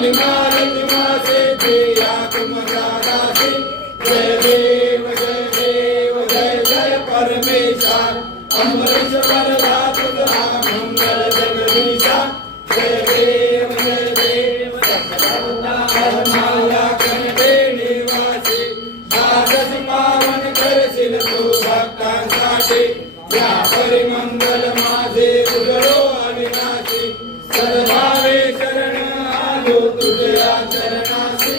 आणि मारुती मासे या तुमचा दासी जय देव जय देव जय जय परमेशा अमृत वरदा तुझा मंगल जगदीशा जय देव जय देव माया कंठे निवासी दास पावन करशील तू भक्तांसाठी या परिमंगल माझे उजळो अविनाशी सद्भावे शरण आलो तुझ्या चरणाशी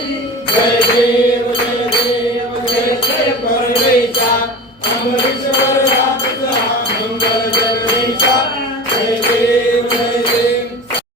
जय देव जय देव जय जय परमेशा अमृत